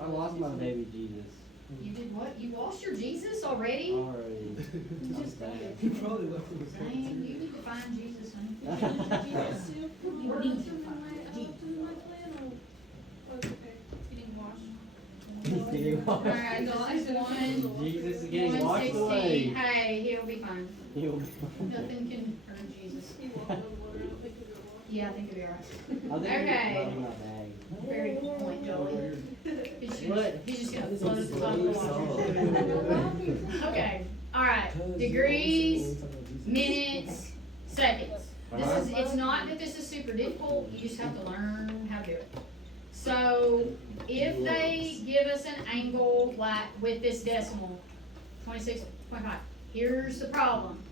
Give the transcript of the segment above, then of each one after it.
I lost my baby Jesus. You did what? You lost your Jesus already? Already. You just got Dang. it. You probably left him. Dang, you need to find Jesus, honey. You need to find Getting washed. He's getting washed. Alright, Galatians 1. Jesus is getting washed 1:16. away. Hey, he'll be fine. He'll be Nothing can hurt Jesus. He walked on water, I don't think he'll get washed. Yeah, I think he'll be alright. I think Okay. he's in my bag. Very good point, Joey. What? He's just gonna float at the top of the water. Okay, alright. Degrees, minutes, seconds. It's not that this is super difficult, you just have to learn how to do it. So, if they give us an angle like with this decimal, 26.5, here's the problem.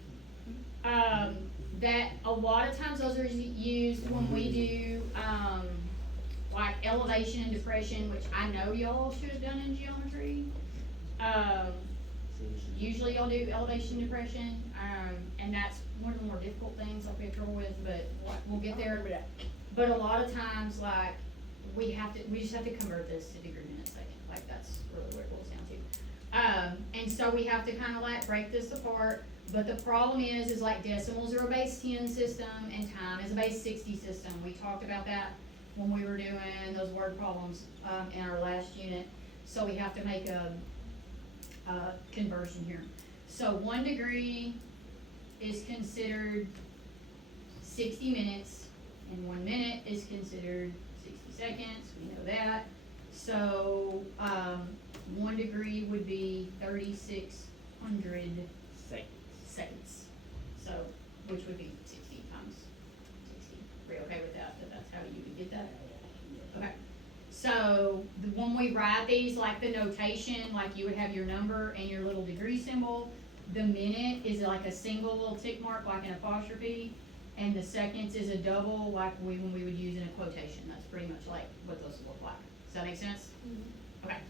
That a lot of times those are used when we do, like elevation and depression, which I know y'all should have done in geometry. Usually y'all do elevation and depression, and that's one of the more difficult things I'll be trouble with, but we'll get there. But a lot of times, like, we just have to convert this to degree minute second, like, that's really what it boils down to. And so we have to kind of like break this apart, but the problem is like decimals are a base 10 system and time is a base 60 system. We talked about that when we were doing those word problems, in our last unit. So we have to make a conversion here. So 1 degree is considered 60 minutes, and 1 minute is considered 60 seconds, we know that. So, 1 degree would be 3,600 seconds. So, which would be 60 times 60. Are you okay with that? That that's how you would get that? Okay. So, when we write these, like the notation, like you would have your number and your little degree symbol, the minute is like a single little tick mark, like an apostrophe, and the seconds is a double, like when we would use in a quotation. That's pretty much like what those look like. Does that make sense? Okay.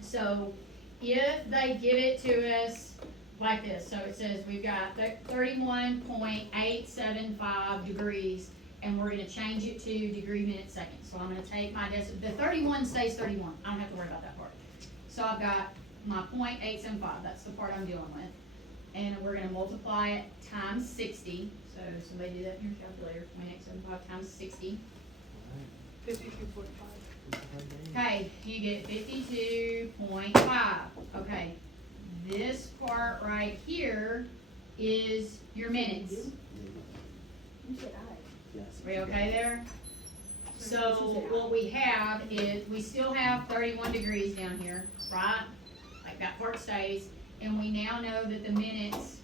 So, if they give it to us like this, so it says we've got 31.875 degrees, and we're gonna change it to degree minute seconds. So I'm gonna take my the 31 stays 31. I don't have to worry about that part. So I've got my 0.875, that's the part I'm dealing with. And we're gonna multiply it times 60. So somebody do that in your calculator, 0.875 times 60. 52.5. Okay, you get 52.5. Okay, this part right here is your minutes. Are we okay there? So what we have is, we still have 31 degrees down here, right? Like that part stays, and we now know that the minutes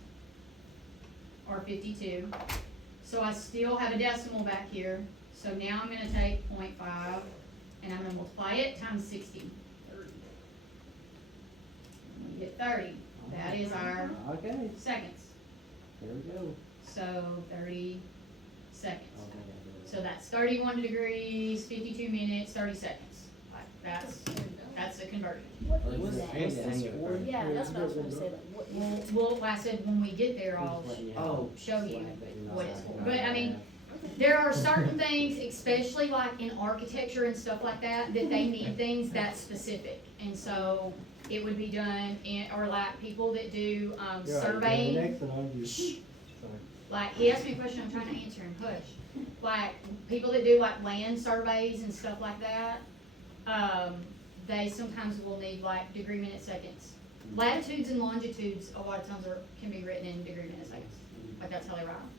are 52. So I still have a decimal back here. So now I'm gonna take 0.5, and I'm gonna multiply it times 60. 30. And we get 30. That is our Okay, seconds. there we go. So 30 seconds. Okay, So that's 31 degrees, 52 minutes, 30 seconds. Like that's the conversion. What What's is the that? hang it first? Yeah, that's what I was gonna say, like, what is that? Well, like I said, when we get there, I'll show you what it's for. But I mean, there are certain things, especially like in architecture and stuff like that, that they need things that specific. And so it would be done in, or like people that do, surveying. Next one, I'll just, Shh. sorry. Like, he asked me a question, I'm trying to answer him, hush. Like, people that do like land surveys and stuff like that, they sometimes will need like degree minute seconds. Latitudes and longitudes, a lot of times can be written in degree minute seconds. Like, that's how they write them.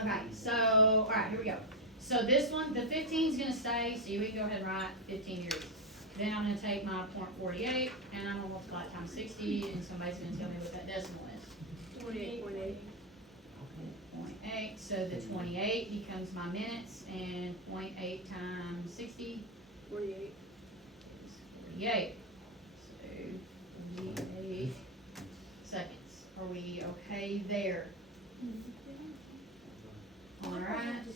Okay, so, alright, here we go. So this one, the 15 is gonna stay, so we can go ahead and write 15 degrees. Then I'm gonna take my 0.48, and I'm gonna multiply it times 60, and somebody's gonna tell me what that decimal is. 28.8. 0.8, so the 28 becomes my minutes, and 0.8 times 60 48. is 48. So 48 seconds. Are we okay there? Alright,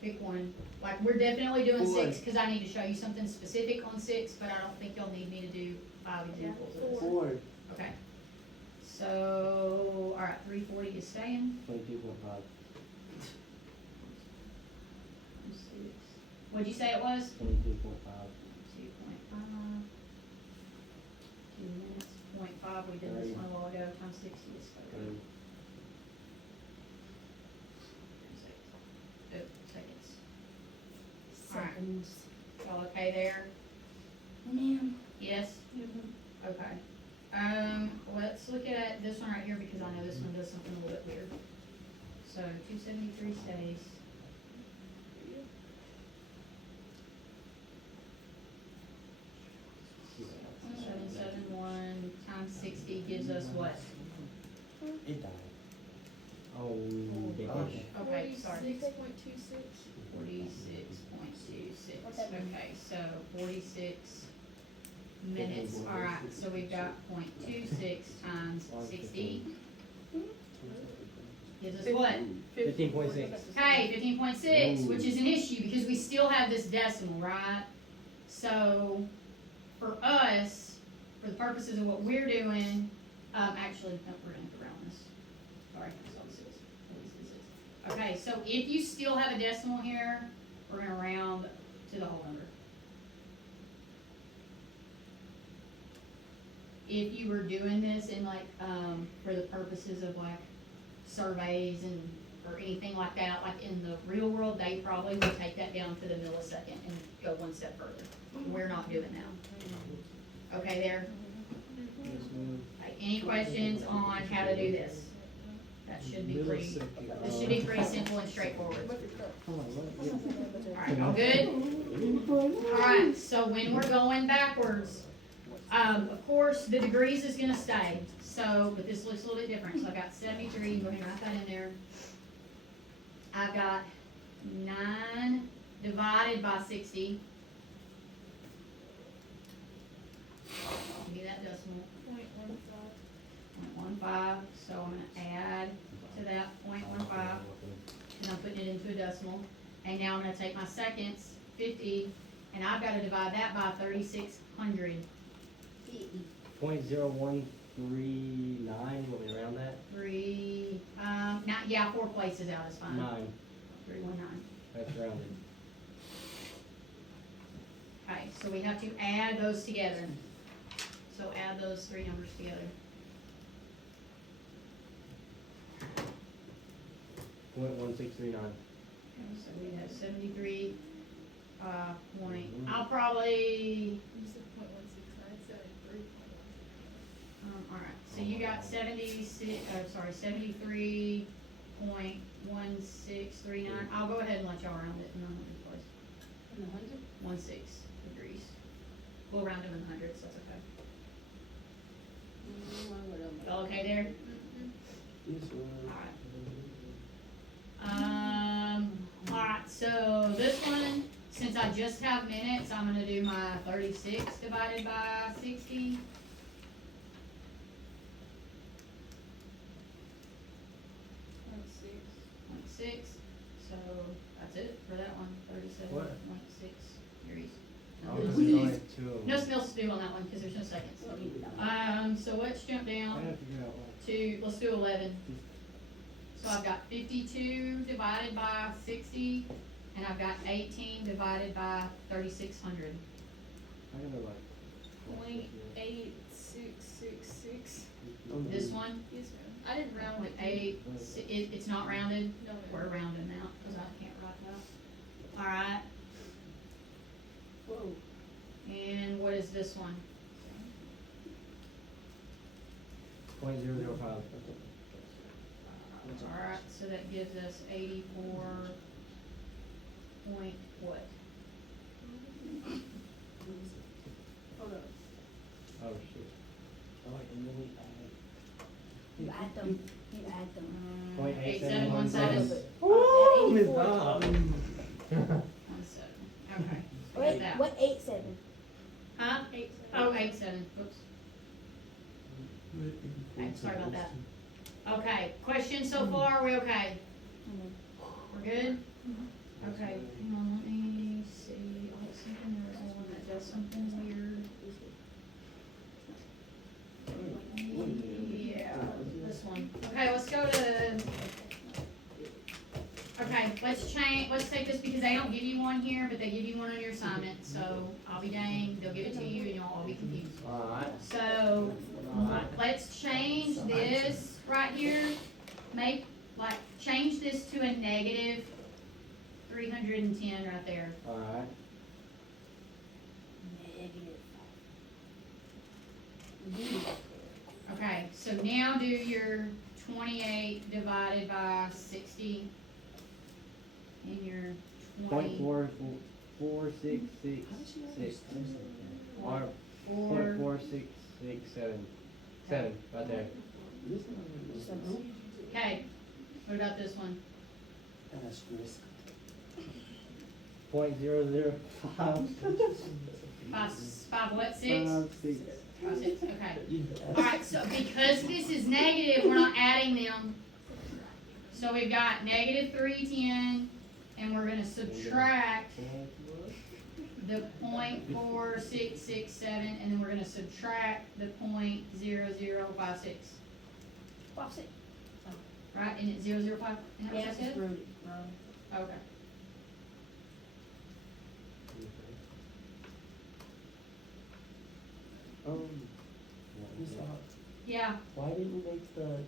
pick one. Like, we're definitely doing 6, cause I need to show you something specific on 6, but I don't think you'll need me to do 5 examples of this. 4. Okay. So, alright, 340 is staying. 22.5. What'd you say it was? 22.5. 2.5. 2 minutes, 0.5, we did this one a while ago, times 60 is 30. Seconds. Alright. Seconds. Y'all okay there? Ma'am. Yes? Okay. Let's look at this one right here because I know this one does something a little bit weird. So 273 stays. Yeah. 771 times 60 gives us what? It died. Oh, big gosh. ish. Okay, sorry. 46.26. 46.26. What's that mean? Okay, so 46 minutes. Alright, so we've got 0.26 times 60 gives us what? 15.6. Okay, 15.6, which is an issue because we still have this decimal, right? So, for us, for the purposes of what we're doing, actually, no, we're gonna have to round this. Sorry, that's all this is. At least this is. Okay, so if you still have a decimal here, we're gonna round to the whole number. If you were doing this in like, for the purposes of like surveys and, or anything like that, like in the real world, they probably would take that down to the millisecond and go one step further. We're not doing that. Okay there? Yes, ma'am. Okay, any questions on how to do this? That should be pretty, this should be pretty simple and straightforward. Hold on, what? Alright, all good? Alright, so when we're going backwards, of course, the degrees is gonna stay, so, but this looks a little bit different, so I've got 73, go ahead and write that in there. I've got 9 divided by 60. Give me that decimal, 0.15, so I'm gonna add to that 0.15, and I'm putting it into a decimal. And now I'm gonna take my seconds, 50, and I've gotta divide that by 3,600. 0.0139, you want me to round that? 4 places out is fine. 9, 319. that's rounded. Okay, so we have to add those together. So add those 3 numbers together. 0.1639. Okay, so we have 73, I'll probably, You said 0.169, 73.1. alright, so you got 73.1639. I'll go ahead and let y'all round it in the hundredth place. 16 degrees. We'll round them in hundreds, that's okay. Y'all okay there? Yes, Alright. Alright, so this one, since I just have minutes, I'm gonna do my 36 divided by 60. 0.6, so that's it for that one, 37.6 degrees. I was just going at 2 of them. No else to do on that one, cause there's no seconds. So let's jump I down gotta figure out what. to, let's do 11. So I've got 52 divided by 60, and I've got 18 divided by 3,600. I gotta like. 0.8666. This one, Yes, ma'am. I didn't round with it. 8, it's not rounded, No, we're ma'am. rounding now, cause I can't write that. Alright, Whoa. and what is this one? 0.005. Alright, so that gives us 84 point what? Hold on. Oh, shit. Oh, and then we add. You add them, you add them. 8717. Woo, Miss 84. Bob. 17, okay. Wait, That. what 87? Huh? 8. Oh, 87, oops. Okay, sorry about that. Okay, questions so far, we okay? We're good? Okay, hang on, let me see, I was thinking there was one that does something weird. Yeah, this one. Okay, let's go to, okay, let's change let's take this because they don't give you one here, but they give you one on your assignment, so I'll be dang, they'll give it to you and you'll all be confused. Alright, So, alright. let's change this right here, change this to a negative 310 right there. Alright, Negative. Okay, so now do your 28 divided by 60 and your 20. 0.4666 or Four, 0.4667 right there. okay, what about this one? that's risk. 0.005 Five what, six? 56. 5, 6, okay. Alright, so because this is negative, we're not adding them. So we've got negative 310, and we're gonna subtract the 0.4667, and then we're gonna subtract the 0.0056, What's it? right? And it's 005, isn't that what Yeah, I it's said? rooted, wrong. Okay. Yeah, Why didn't we make the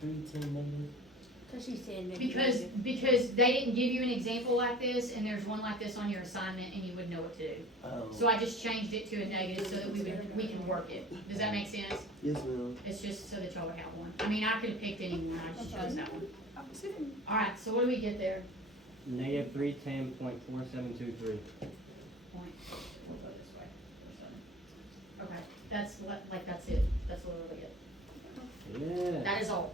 310 negative? Cause she said maybe. because they didn't give you an example like this, and there's one like this on your assignment, and you wouldn't know what to do. Oh. So I just changed it to a negative so that we can work it. Does that make sense? Yes, ma'am. It's just so that y'all would have one. I mean, I could have picked any one, I just chose that one. Alright, so what do we get there? Negative 310.4723. Point, we'll go this way. Okay, that's what, like, that's it. That's literally it. Yeah. That is all.